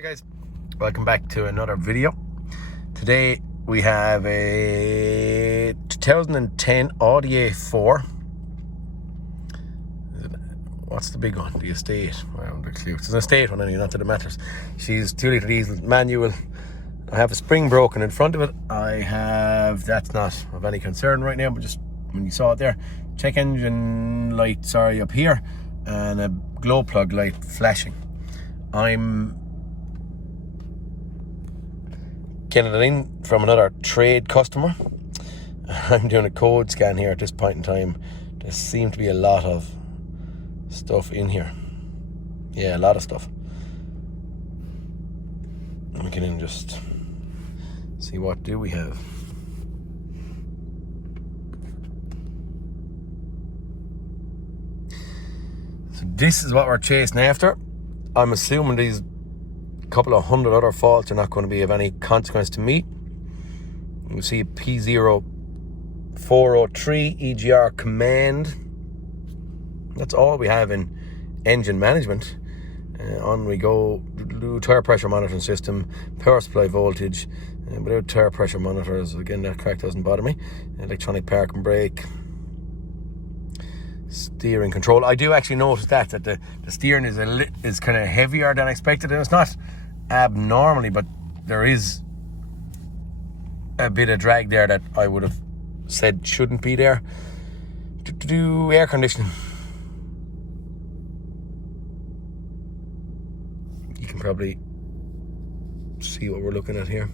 Hi guys, welcome back to another video. Today we have a 2010 Audi A4. What's the big one? The Estate. Well, it's an Estate one anyway, not that it matters. She's 2 litre diesel manual. I have a spring broken in front of it. That's not of any concern right now, but just when you saw it there, check engine light, sorry, up here, and a glow plug light flashing. I'm getting it in from another trade customer. I'm doing a code scan here at this point in time. There seems to be a lot of stuff in here. Yeah, a lot of stuff. We can just see what do we have. So this is what we're chasing after. I'm assuming these couple of hundred other faults are not going to be of any consequence to me. You can see P0403 EGR command. That's all we have in engine management. On we go. Tire pressure monitoring system, power supply voltage, without tire pressure monitors, again that crack doesn't bother me. Electronic park and brake, steering control. I do actually notice that the steering is kind of heavier than expected, and it's not abnormally, but there is a bit of drag there that I would have said shouldn't be there. Air conditioning. You can probably see what we're looking at here.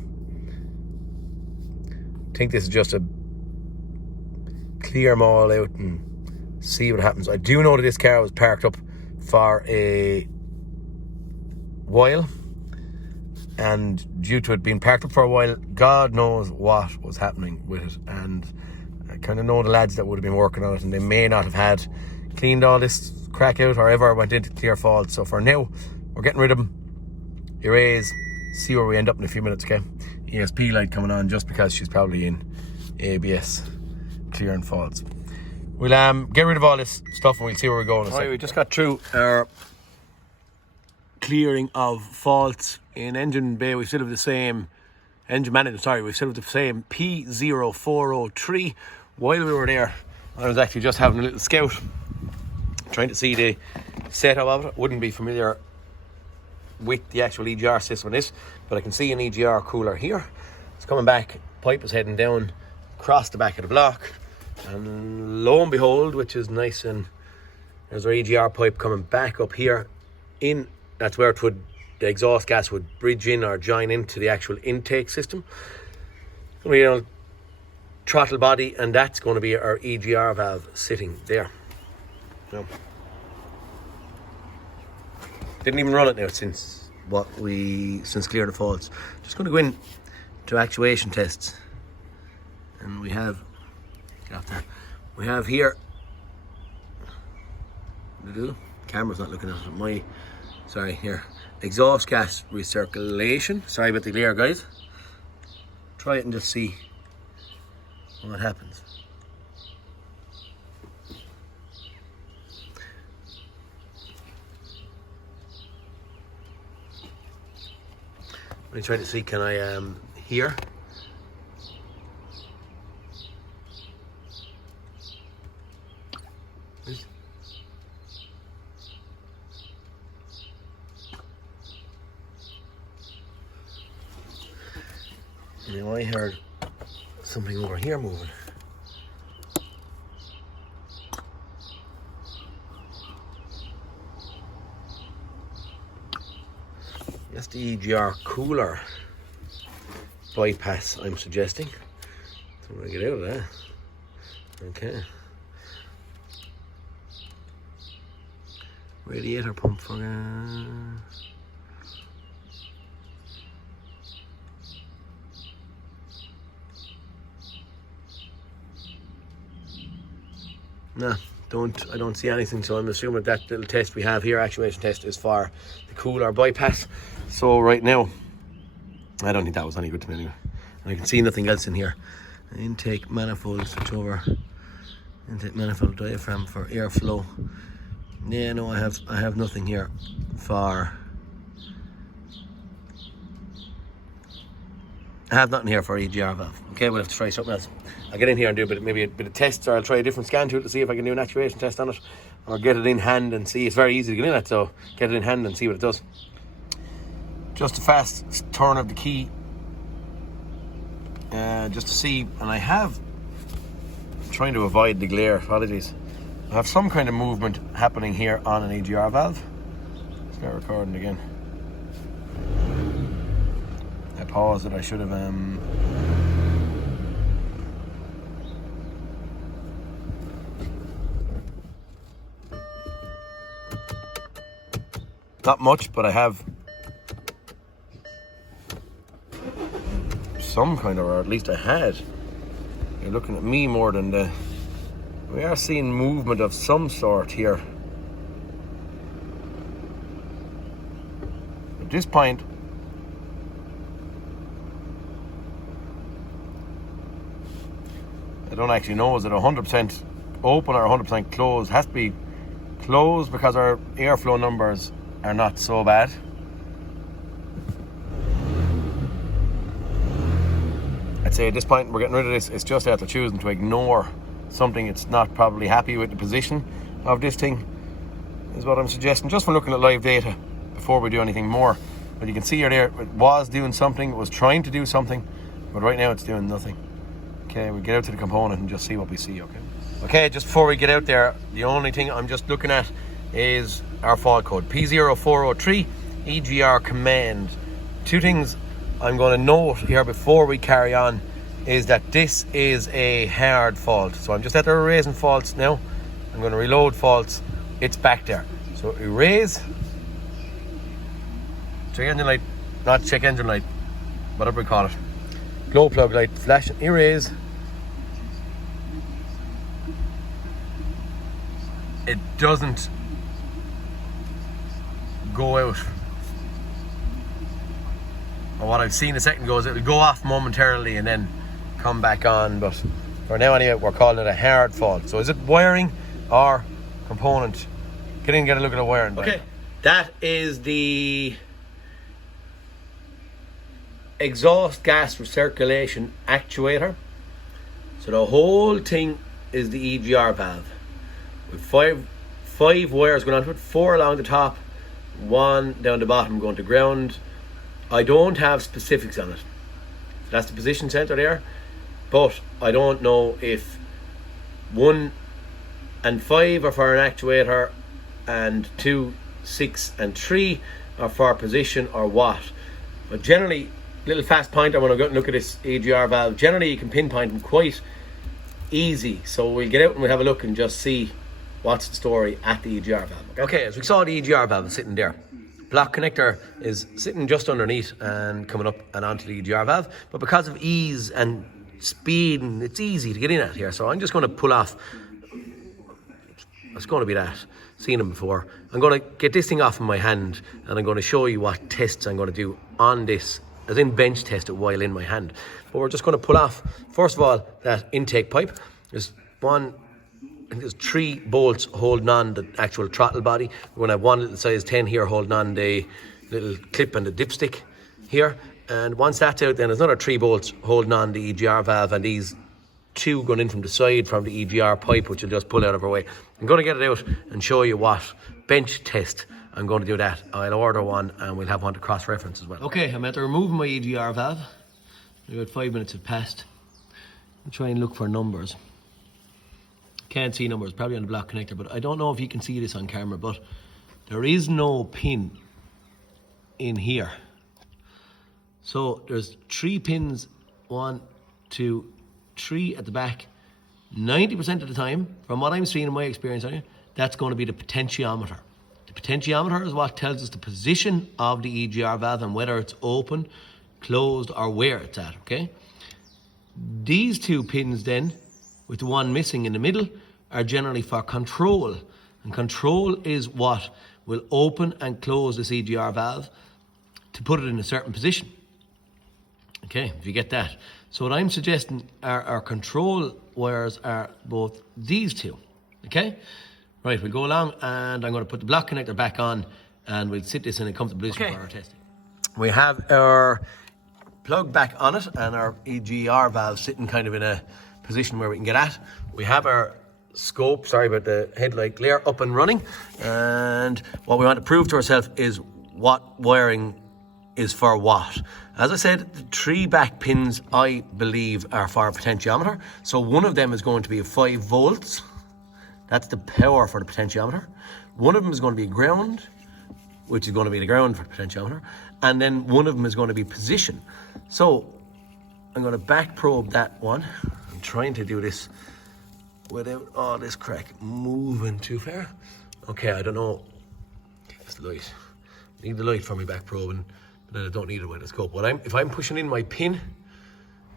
I think this is just a clear them all out and see what happens. I do know that this car was parked up for a while, and due to it being parked up for a while, God knows what was happening with it. And I kind of know the lads that would have been working on it, and they may not have had cleaned all this crack out or ever went into clear fault. So for now, we're getting rid of them. Erase, see where we end up in a few minutes, okay? ESP light coming on just because she's probably in ABS clearing faults. We'll get rid of all this stuff and we'll see where we're going. Right, we just got through our clearing of faults in engine bay. We still have the same engine management, sorry, we still have the same P0403. While we were there, I was actually just having a little scout, trying to see the setup of it. Wouldn't be familiar with the actual EGR system on this, but I can see an EGR cooler here. It's coming back, pipe is heading down across the back of the block, and lo and behold, which is nice, and there's our EGR pipe coming back up here in. That's where the exhaust gas would bridge in or join into the actual intake system. It's going to be a throttle body, and that's going to be our EGR valve sitting there. No. Didn't even run it now since clear the faults. Just going to go in to actuation tests, and we have here. The camera's not looking at it. Here, exhaust gas recirculation. Sorry about the glare, guys. Try it and just see what happens. Let me try to see, can I hear? Now I heard something over here moving. That's the EGR cooler bypass I'm suggesting. So I'm going to get out of that. Okay. Radiator pump for no, I don't see anything, so I'm assuming that little test we have here, actuation test, is for the cooler bypass. So right now, I don't think that was any good to me anyway. And I can see nothing else in here. Intake manifold switch over. Intake manifold diaphragm for airflow. Yeah, no, I have nothing here for I have nothing here for EGR valve. Okay, we'll have to try something else. I'll get in here and do maybe a bit of tests, or I'll try a different scan tool to see if I can do an actuation test on it, or get it in hand and see. It's very easy to get in it, so get it in hand and see what it does. Just a fast turn of the key, just to see, and I have, trying to avoid the glare, apologies. I have some kind of movement happening here on an EGR valve. Start recording again. I paused it, I should have not much, but I have some kind of, or at least I had. You're looking at me more than the... We are seeing movement of some sort here. At this point, I don't actually know, is it 100% open or 100% closed? It has to be closed because our airflow numbers are not so bad. I'd say at this point we're getting rid of this. It's just after choosing to ignore something it's not probably happy with the position of this thing, is what I'm suggesting, just from looking at live data before we do anything more. But you can see here there, it was doing something, it was trying to do something, but right now it's doing nothing. Okay, we'll get out to the component and just see what we see, okay? Okay, just before we get out there, the only thing I'm just looking at is our fault code, P0403, EGR command. Two things I'm going to note here before we carry on is that this is a hard fault. So I'm just at the erasing faults now. I'm going to reload faults. It's back there. So erase. Check engine light, not check engine light, whatever we call it. Glow plug light, flash, erase. It doesn't go out. Or what I've seen a second ago is it will go off momentarily and then come back on, but for now anyway we're calling it a hard fault. So is it wiring or component? Get in and get a look at the wiring. Okay, that is the exhaust gas recirculation actuator. So the whole thing is the EGR valve with five wires going onto it, 4 along the top, 1 down the bottom going to ground. I don't have specifics on it. That's the position center there, but I don't know if 1 and 5 are for an actuator and 2, 6 and 3 are for position or what. But generally, little fast pointer when I go and look at this EGR valve, generally you can pinpoint them quite easy. So we'll get out and we'll have a look and just see what's the story at the EGR valve. Okay, as we saw, the EGR valve is sitting there. Block connector is sitting just underneath and coming up and onto the EGR valve, but because of ease and speed, and it's easy to get in at here, so I'm just going to pull off. It's going to be that. Seen them before. I'm going to get this thing off in my hand and I'm going to show you what tests I'm going to do on this, as in bench test it while in my hand. But we're just going to pull off, first of all, that intake pipe. There's 3 bolts holding on the actual throttle body. We're going to have one little size 10 here holding on the little clip and the dipstick here. And once that's out, then there's another 3 bolts holding on the EGR valve, and these 2 going in from the side from the EGR pipe, which will just pull out of our way. I'm going to get it out and show you what bench test I'm going to do that. I'll order one and we'll have one to cross-reference as well. Okay, I'm at removing my EGR valve. About 5 minutes have passed. I'll try and look for numbers. Can't see numbers, probably on the block connector, but I don't know if you can see this on camera, but there is no pin in here. So there's 3 pins, 1, 2, 3 at the back. 90% of the time, from what I'm seeing in my experience on you, that's going to be the potentiometer. The potentiometer is what tells us the position of the EGR valve and whether it's open, closed, or where it's at, okay? These 2 pins then, with the 1 missing in the middle, are generally for control. And control is what will open and close this EGR valve to put it in a certain position. Okay, if you get that. So what I'm suggesting are our control wires are both these 2. Okay? Right, we'll go along and I'm going to put the block connector back on and we'll sit this in a comfortable position for our testing. We have our plug back on it, and our EGR valve sitting kind of in a position where we can get at. We have our scope, sorry about the headlight glare, up and running, and what we want to prove to ourselves is what wiring is for what. As I said, the 3 back pins I believe are for a potentiometer. So one of them is going to be 5 volts. That's the power for the potentiometer. One of them is going to be ground, which is going to be the ground for the potentiometer. And then one of them is going to be position. So I'm going to back probe that one. I'm trying to do this without all this crack moving too far. Okay, I don't know. This the light. I need the light for me back probing, but then I don't need it with the scope. If I'm pushing in my pin,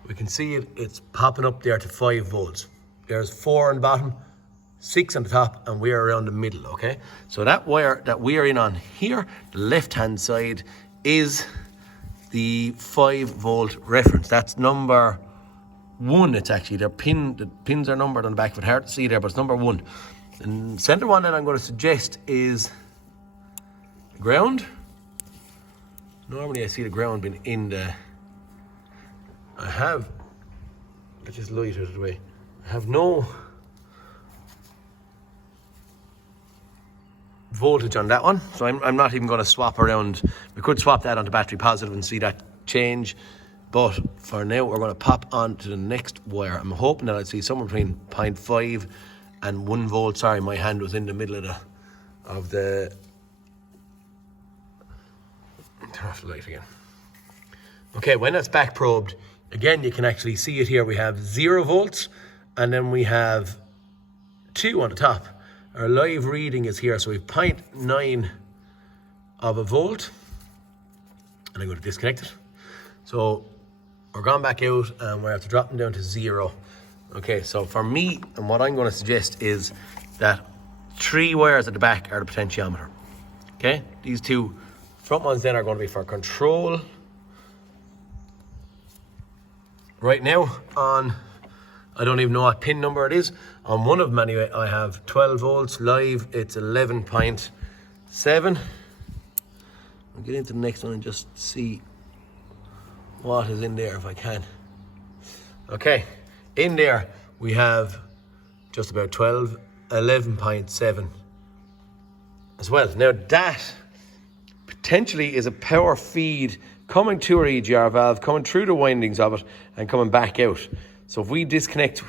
we can see it's popping up there to 5 volts. There's 4 on the bottom, 6 on the top, and we're around the middle, okay? So that wire that we are in on here, the left-hand side, is the 5 volt reference. That's number 1. It's actually, the pins are numbered on the back of it. Hard to see there, but it's number 1. And center one that I'm going to suggest is ground. Normally I see the ground being in the, let's just light it away. I have no voltage on that one, so I'm not even going to swap around. We could swap that onto battery positive and see that change, but for now we're going to pop on to the next wire. I'm hoping that I'd see somewhere between 0.5 and 1 volt. Sorry, my hand was in the middle of the turn off the light again. Okay, when that's back probed, again you can actually see it here. We have 0 volts, and then we have 2 on the top. Our live reading is here, so we've 0.9 of a volt, and I'm going to disconnect it. So we're going back out, and we have to drop them down to 0. Okay, so for me, and what I'm going to suggest is that 3 wires at the back are the potentiometer. Okay, these 2 front ones then are going to be for control. Right now on, I don't even know what pin number it is. On one of them anyway, I have 12 volts live. It's 11.7. I'll get into the next one and just see what is in there if I can. Okay, in there we have just about 12, 11.7 as well. Now that potentially is a power feed coming to our EGR valve, coming through the windings of it and coming back out. So if we disconnect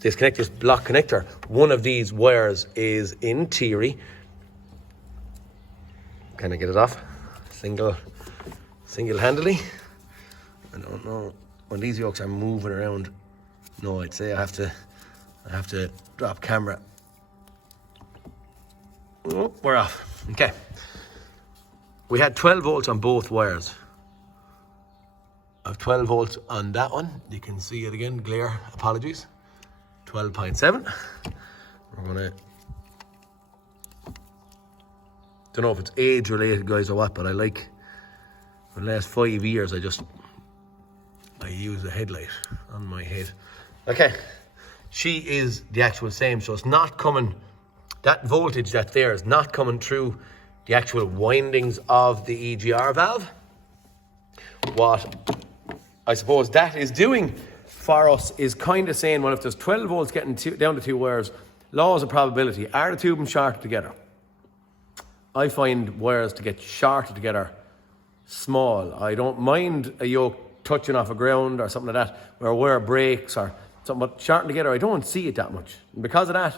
this block connector, one of these wires is in theory, can I get it off? Single-handedly. I don't know, when these yokes are moving around, no, I'd say I have to drop camera. Oh, we're off, okay. We had 12 volts on both wires. I have 12 volts on that one. You can see it again, glare, apologies. 12.7. We're gonna, don't know if it's age related guys or what, but I like, for the last 5 years I use the headlight on my head. Okay, she is the actual same, so it's not coming, that voltage that's there is not coming through the actual windings of the EGR valve. What I suppose that is doing for us is kind of saying, well, if there's 12 volts getting down to 2 wires, laws of probability, are the 2 of them shorted together? I find wires to get shorted together small. I don't mind a yoke touching off a ground or something like that, where a wire breaks or something, but shorting together, I don't see it that much. And because of that,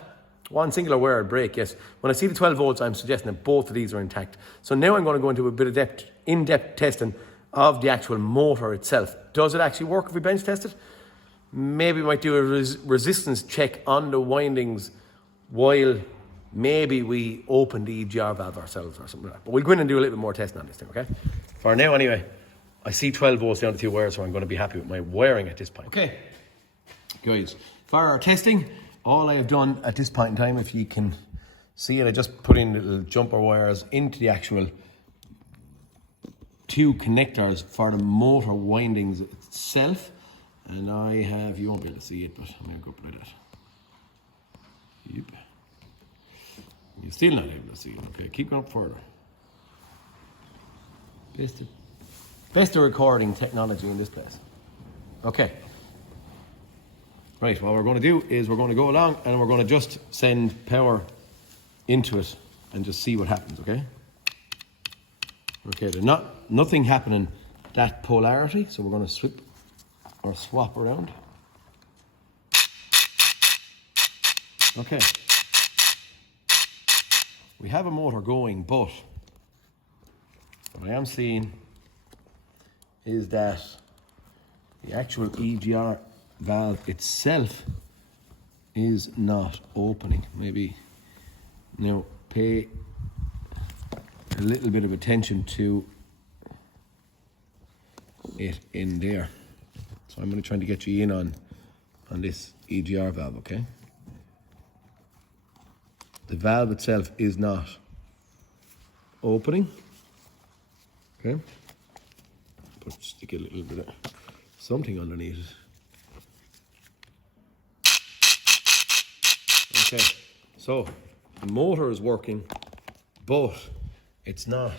one singular wire will break, yes. When I see the 12 volts, I'm suggesting that both of these are intact. So now I'm going to go into a bit of in-depth testing of the actual motor itself. Does it actually work if we bench test it? Maybe we might do a resistance check on the windings while maybe we open the EGR valve ourselves or something like that. But we'll go in and do a little bit more testing on this thing, okay? For now anyway, I see 12 volts down to 2 wires, so I'm going to be happy with my wiring at this point. Okay, guys, for our testing, all I have done at this point in time, if you can see it, I just put in little jumper wires into the actual 2 connectors for the motor windings itself. And I have, you won't be able to see it, but I'm going to go up like that. Yep. You're still not able to see it. Okay, keep going up further. Paste it. Best of recording technology in this place. Okay. Right, what we're going to do is we're going to go along and we're going to just send power into it and just see what happens, okay? Okay, there's nothing happening that polarity, so we're going to swap around. Okay. We have a motor going, but what I am seeing is that the actual EGR valve itself is not opening. Maybe now pay a little bit of attention to it in there. So I'm going to try to get you in on this EGR valve, okay? The valve itself is not opening, okay? Stick a little bit of something underneath it. Okay, so the motor is working, but it's not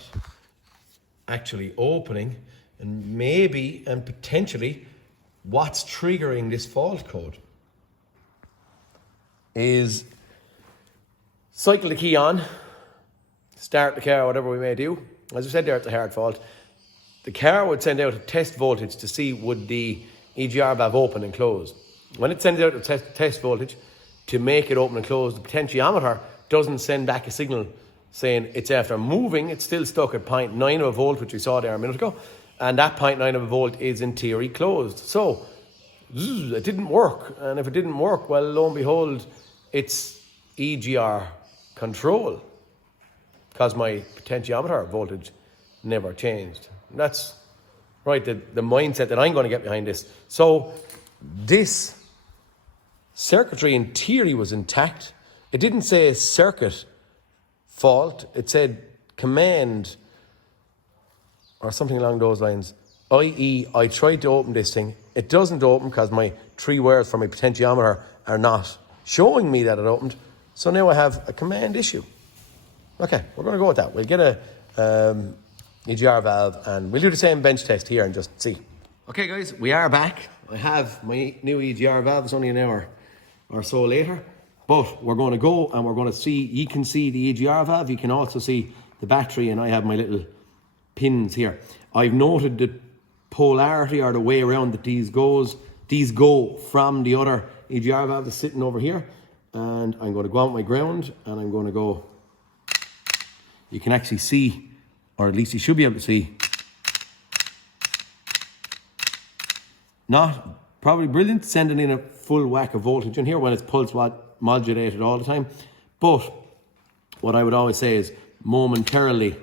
actually opening, and maybe and potentially what's triggering this fault code is cycle the key on, start the car, whatever we may do. As I said there, it's a hard fault. The car would send out a test voltage to see would the EGR valve open and close. When it sends out a test voltage to make it open and close, the potentiometer doesn't send back a signal saying it's after moving. It's still stuck at 0.9 of a volt, which we saw there a minute ago. And that 0.9 of a volt is in theory closed. So it didn't work. And if it didn't work, well, lo and behold, it's EGR control, because my potentiometer voltage never changed. And that's right, the mindset that I'm going to get behind this. So this circuitry in theory was intact. It didn't say circuit fault. It said command or something along those lines. i.e. I tried to open this thing. It doesn't open because my 3 wires for my potentiometer are not showing me that it opened. So now I have a command issue. Okay, we're going to go with that. We'll get a EGR valve and we'll do the same bench test here and just see. Okay guys, we are back. I have my new EGR valve. It's only an hour or so later, but we're going to go and we're going to see. You can see the EGR valve, you can also see the battery, and I have my little pins here. I've noted the polarity, or the way around that these go from the other EGR valve that's sitting over here, and I'm going to go out my ground and I'm going to go. You can actually see, or at least you should be able to see, not probably brilliant sending in a full whack of voltage in here when it's pulse modulated all the time, but what I would always say is momentarily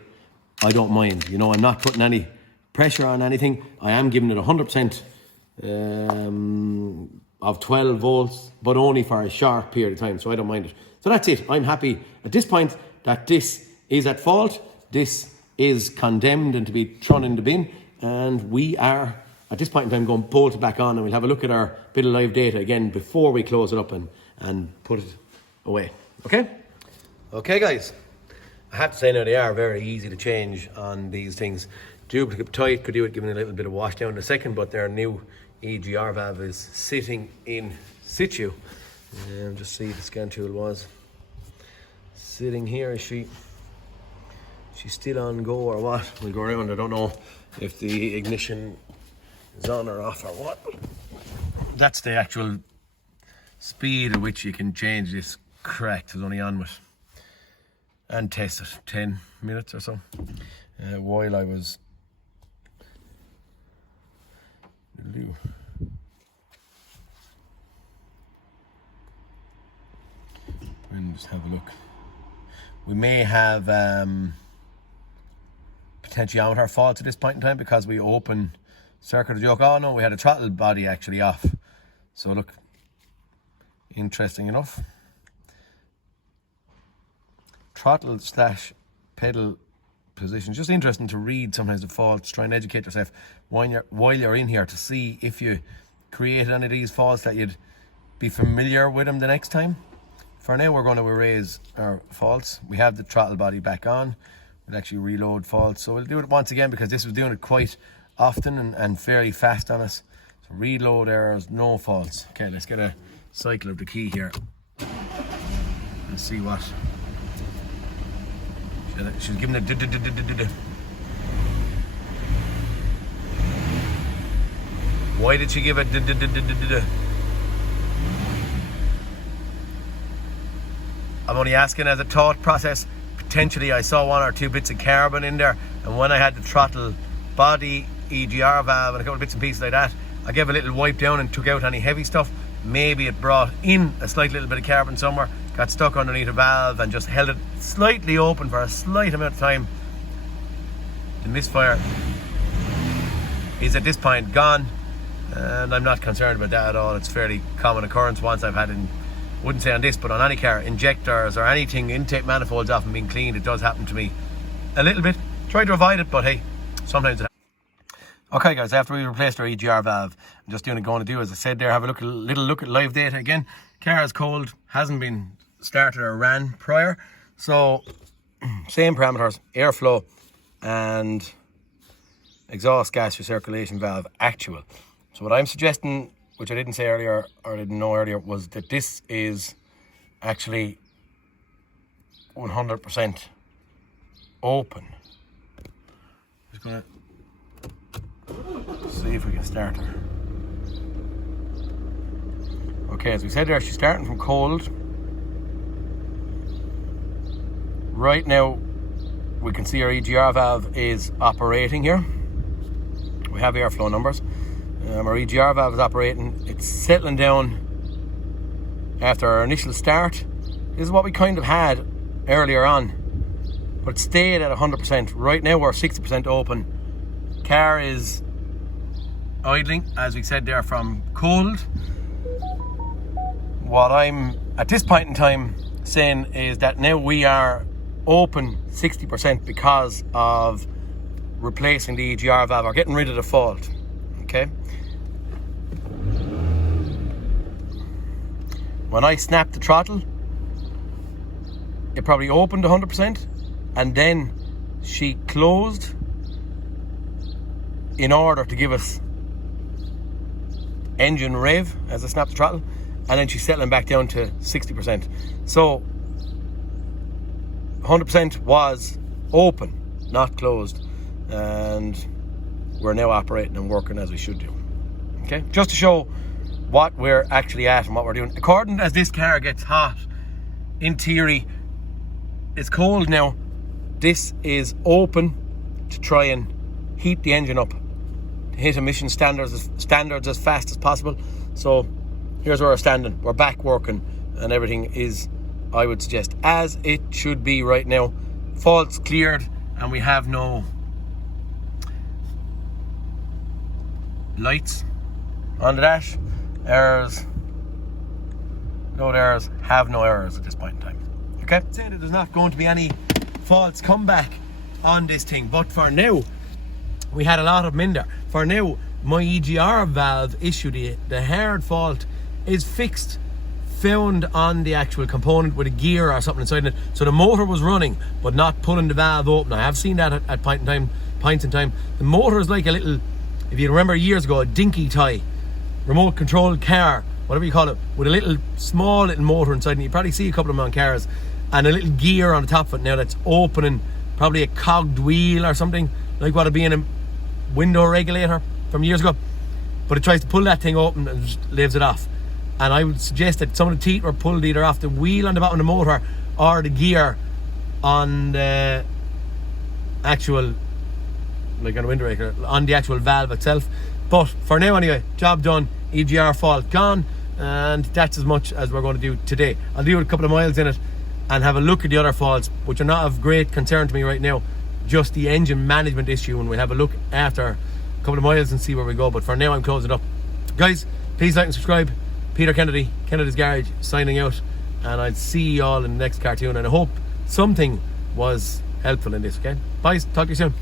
I don't mind. You know, I'm not putting any pressure on anything. I am giving it 100% of 12 volts, but only for a short period of time, so I don't mind it. So that's it. I'm happy at this point that this is at fault, this is condemned and to be thrown in the bin, and we are at this point in time going to bolt it back on, and we'll have a look at our bit of live data again before we close it up and put it away. Okay? Okay guys, I have to say now they are very easy to change on these things. Duplicate tight, could do it giving it a little bit of wash down in a second, but their new EGR valve is sitting in situ. Just see the scan tool was sitting here. Is she's still on go or what? We'll go around. I don't know if the ignition is on or off or what. That's the actual speed at which you can change this crack. It's only on with and test it 10 minutes or so while I was and just have a look. We may have potentiometer fault at this point in time because we open circuit joke. Oh no, we had a throttle body actually off. So look, interesting enough. Throttle / pedal position. Just interesting to read sometimes the faults. Try and educate yourself while you're in here to see if you created any of these faults that you'd be familiar with them the next time. For now, we're going to erase our faults. We have the throttle body back on. We'll actually reload faults. So we'll do it once again because this was doing it quite often and fairly fast on us. So reload errors, no faults. Okay, let's get a cycle of the key here and see what she's giving a Why did she give it I'm only asking as a thought process. Potentially I saw 1 or 2 bits of carbon in there, and when I had the throttle body, EGR valve and a couple of bits and pieces like that, I gave a little wipe down and took out any heavy stuff. Maybe it brought in a slight little bit of carbon somewhere, got stuck underneath a valve and just held it slightly open for a slight amount of time. The misfire is at this point gone, and I'm not concerned about that at all. It's fairly common occurrence once I've had wouldn't say on this, but on any car, injectors or anything, intake manifolds often being cleaned. It does happen to me a little bit. Try to avoid it, but hey, sometimes it happens. Okay guys, after we replaced our EGR valve, I'm just going to do, as I said there, have a little look at live data again. Car is cold, hasn't been started or ran prior. So, same parameters, airflow and exhaust gas recirculation valve actual. So what I'm suggesting, which I didn't say earlier, or didn't know earlier, was that this is actually 100% open. Just gonna see if we can start her. Okay, as we said there, she's starting from cold. Right now, we can see our EGR valve is operating here. We have airflow numbers. Our EGR valve is operating. It's settling down after our initial start. This is what we kind of had earlier on, but it stayed at 100%. Right now we're 60% open. Car is idling, as we said there, from cold. What I'm at this point in time saying is that now we are open 60% because of replacing the EGR valve, or getting rid of the fault. Okay. When I snapped the throttle, it probably opened 100%, and then she closed in order to give us engine rev as I snapped the throttle, and then she's settling back down to 60%. So 100% was open, not closed, and we're now operating and working as we should do. Okay, just to show what we're actually at and what we're doing. According as this car gets hot, in theory, it's cold now. This is open to try and heat the engine up, to hit emission standards as fast as possible. So here's where we're standing. We're back working, and everything is, I would suggest, as it should be right now. Faults cleared, and we have no lights on the dash. Errors, no errors, have no errors at this point in time. Okay, saying that there's not going to be any faults come back on this thing, but for now we had a lot of them in there. For now, my EGR valve issue, the hard fault is fixed, found on the actual component with a gear or something inside it. So the motor was running but not pulling the valve open. I have seen that at points in time. The motor is like a little, if you remember years ago, a dinky tie remote controlled car, whatever you call it, with a little small little motor inside, and you probably see a couple of them on cars, and a little gear on the top of it now that's opening, probably a cogged wheel or something, like what would be in a window regulator from years ago. But it tries to pull that thing open and just leaves it off. And I would suggest that some of the teeth were pulled either off the wheel on the bottom of the motor or the gear on the actual, like on a window regulator, on the actual valve itself. But for now anyway, job done, EGR fault gone, and that's as much as we're going to do today. I'll do a couple of miles in it and have a look at the other faults, which are not of great concern to me right now, just the engine management issue, and we'll have a look after a couple of miles and see where we go. But for now I'm closing it up. Guys, please like and subscribe. Peter Kennedy, Kennedy's Garage, signing out, and I'll see you all in the next cartoon, and I hope something was helpful in this. Okay, bye, talk to you soon.